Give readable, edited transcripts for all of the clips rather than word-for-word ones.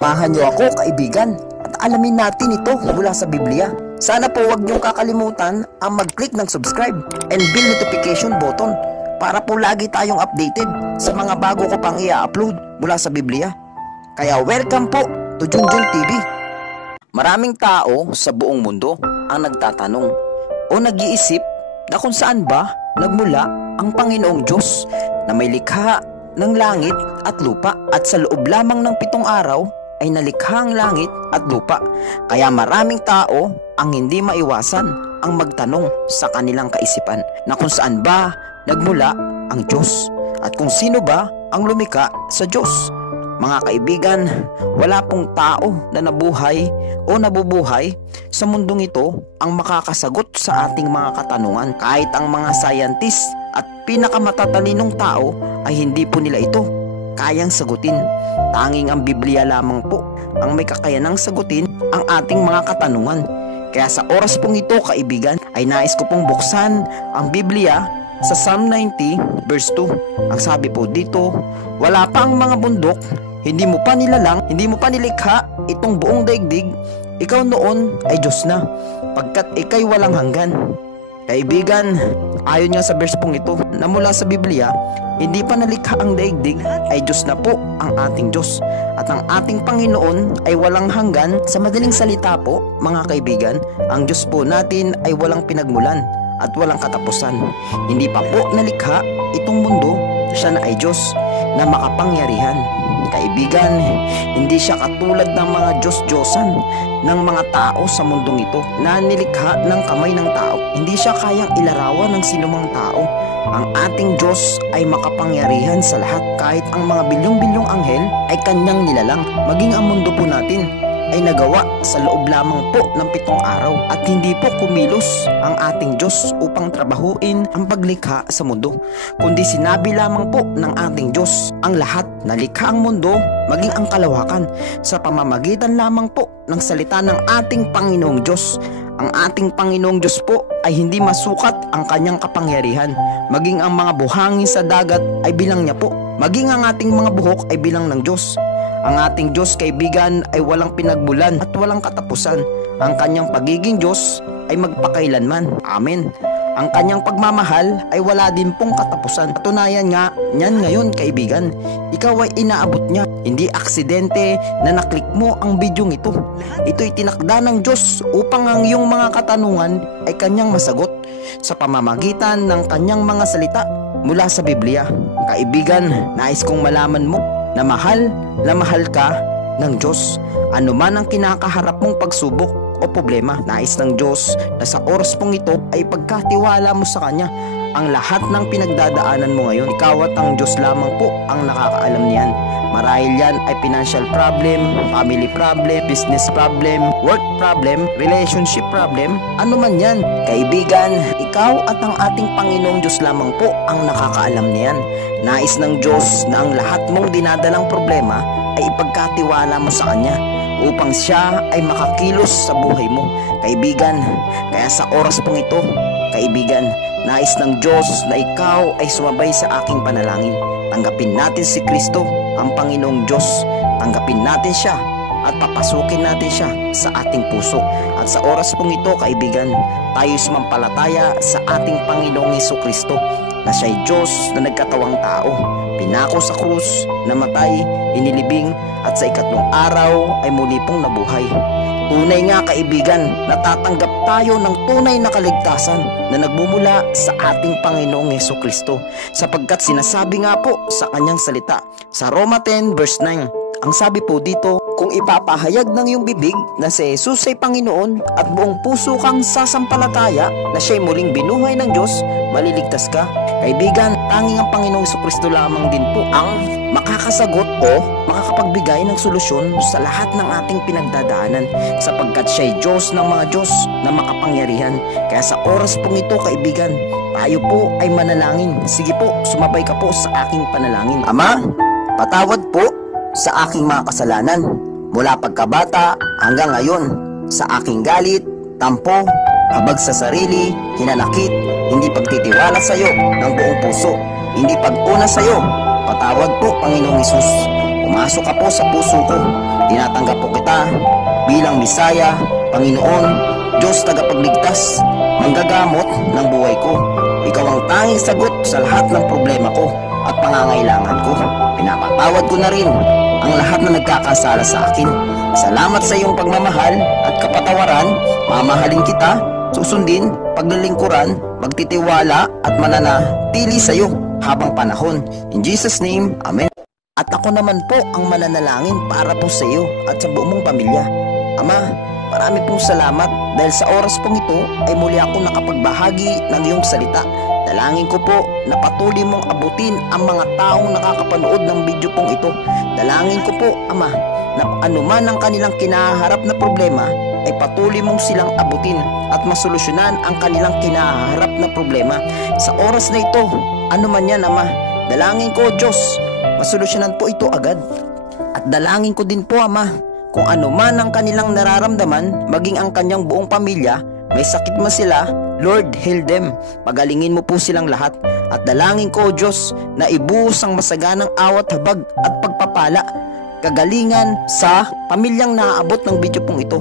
Samahan niyo ako, kaibigan, at alamin natin ito mula sa Biblia. Sana po huwag niyong kakalimutan ang mag-click ng subscribe and bell notification button para po lagi tayong updated sa mga bago ko pang i-upload mula sa Biblia. Kaya welcome po to Junjun TV. Maraming tao sa buong mundo ang nagtatanong o nag-iisip na kung saan ba nagmula ang Panginoong Diyos na may likha ng langit at lupa, at sa loob lamang ng 7 araw ay nalikha ang langit at lupa. Kaya maraming tao ang hindi maiwasan ang magtanong sa kanilang kaisipan na kung saan ba nagmula ang Diyos at kung sino ba ang lumikha sa Diyos. Mga kaibigan, wala pong tao na nabuhay o nabubuhay sa mundong ito ang makakasagot sa ating mga katanungan. Kahit ang mga scientist at pinakamatalinong tao ay hindi po nila ito kayang sagutin. Tanging ang Biblia lamang po ang may kakayanang sagutin ang ating mga katanungan. Kaya sa oras pong ito, kaibigan, ay nais ko pong buksan ang Biblia sa Psalm 90 verse 2. Ang sabi po dito, wala pa ang mga bundok, hindi mo pa nilikha itong buong daigdig, ikaw noon ay Diyos na, pagkat ikay walang hanggan. Kaibigan, ayon nga sa verse pong ito na mula sa Biblia, hindi pa nalikha ang daigdig, ay Diyos na po ang ating Diyos. At ang ating Panginoon ay walang hanggan. Sa madaling salita po, mga kaibigan, ang Diyos po natin ay walang pinagmulan at walang katapusan. Hindi pa po nalikha itong mundo, siya na ay Diyos na makapangyarihan. Kaibigan, hindi siya katulad ng mga Diyos-Diyosan ng mga tao sa mundong ito na nilikha ng kamay ng tao. Hindi siya kayang ilarawan ng sinumang tao. Ang ating Diyos ay makapangyarihan sa lahat. Kahit ang mga bilyong-bilyong anghel ay kanyang nilalang. Maging ang mundo po natin ay nagawa sa loob lamang po ng 7 araw. At hindi po kumilos ang ating Diyos upang trabahuin ang paglikha sa mundo, kundi sinabi lamang po ng ating Diyos ang lahat na likha ang mundo, maging ang kalawakan, sa pamamagitan lamang po ng salita ng ating Panginoong Diyos. Ang ating Panginoong Diyos po ay hindi masukat ang kanyang kapangyarihan. Maging ang mga buhangin sa dagat ay bilang niya po. Maging ang ating mga buhok ay bilang ng Diyos. Ang ating Diyos, kaibigan, ay walang pinagmulan at walang katapusan. Ang kanyang pagiging Diyos ay magpakailanman. Amen. Ang kanyang pagmamahal ay wala din pong katapusan. Patunayan nga niyan ngayon, kaibigan. Ikaw ay inaabot niya. Hindi aksidente na naklik mo ang bidyong ito. Ito'y tinakda ng Diyos upang ang iyong mga katanungan ay kanyang masagot sa pamamagitan ng kanyang mga salita mula sa Biblia. Kaibigan, nais kong malaman mo na mahal ka ng Diyos. Ano man ang kinakaharap mong pagsubok o problema, nais ng Diyos na sa oras pong ito ay pagkatiwala mo sa Kanya ang lahat ng pinagdadaanan mo ngayon. Ikaw at ang Diyos lamang po ang nakakaalam niyan. Marahil yan ay financial problem, family problem, business problem, work problem, relationship problem, ano man yan. Kaibigan, ikaw at ang ating Panginoong Diyos lamang po ang nakakaalam niyan. Nais ng Diyos na ang lahat mong dinadalang problema ay ipagkatiwala mo sa Kanya upang siya ay makakilos sa buhay mo. Kaibigan, kaya sa oras pong ito, kaibigan, nais ng Diyos na ikaw ay sumabay sa aking panalangin. Tanggapin natin si Kristo, ang Panginoong Diyos. Tanggapin natin siya at papasukin natin siya sa ating puso. At sa oras pong ito, kaibigan, tayo sumampalataya sa ating Panginoong Hesukristo na siya'y Diyos na nagkatawang tao. Pinako sa krus, namatay, inilibing, at sa 3 araw ay muli pong nabuhay. Tunay nga, kaibigan, natatanggap tayo ng tunay na kaligtasan na nagmumula sa ating Panginoong Hesukristo, sapagkat sinasabi nga po sa kanyang salita sa Roma 10 verse 9. Ang sabi po dito, kung ipapahayag ng iyong bibig na si Jesus ay Panginoon at buong puso kang sasampalataya na siya'y muling binuhay ng Diyos, maliligtas ka. Kaibigan, tanging ang Panginoong Hesukristo lamang din po ang makakasagot o makakapagbigay ng solusyon sa lahat ng ating pinagdadaanan, sapagkat siya'y Diyos ng mga Diyos na makapangyarihan. Kaya sa oras pong ito, kaibigan, tayo po ay manalangin. Sige po, sumabay ka po sa aking panalangin. Ama, patawad po sa aking mga kasalanan mula pagkabata hanggang ngayon, sa aking galit, tampo, habag sa sarili, hinanakit, hindi pagtitiwala sa iyo ng buong puso, hindi pag-una sa iyo. Patawad po, Panginoong Hesus. pumasok ka po sa puso ko. Tinatanggap po kita bilang Misaya, Panginoon, Diyos tagapagligtas, manggagamot ng buhay ko. Ikaw ang tanging sagot sa lahat ng problema ko at pangangailangan ko. Pinapatawad ko na rin ang lahat na nagkakasala sa akin. Salamat sa iyong pagmamahal at kapatawaran. Mamahalin kita, susundin, paglilingkuran, magtitiwala at mananatili sa iyo habang panahon. In Jesus' name, Amen. At ako naman po ang mananalangin para po sa iyo at sa buong mong pamilya. Ama, marami pong salamat dahil sa oras pong ito ay muli ako nakapagbahagi ng iyong salita. Dalangin ko po na patuloy mong abutin ang mga taong nakakapanood ng video pong ito. Dalangin ko po, Ama, na anuman ang kanilang kinaharap na problema ay patuloy mong silang abutin at masolusyonan ang kanilang kinaharap na problema. Sa oras na ito, anuman yan, Ama, dalangin ko, Diyos, masolusyonan po ito agad. At dalangin ko din po, Ama, kung anuman ang kanilang nararamdaman, maging ang kanyang buong pamilya, may sakit man sila, Lord, heal them. Pagalingin mo po silang lahat. At dalangin ko, Diyos, na ibuhos ang masaganang awat habag at pagpapala, kagalingan sa pamilyang naaabot ng video pong ito.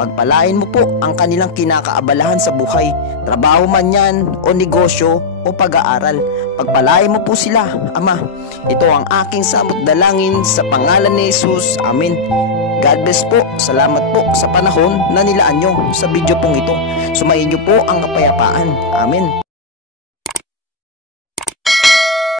Pagpalain mo po ang kanilang kinakaabalahan sa buhay, trabaho man yan o negosyo o pag-aaral. Pagpalain mo po sila, Ama. Ito ang aking samot dalangin sa pangalan ni Jesus. Amen. God bless po. Salamat po sa panahon na nilaan nyo sa video pong ito. Sumayin nyo po ang kapayapaan. Amen.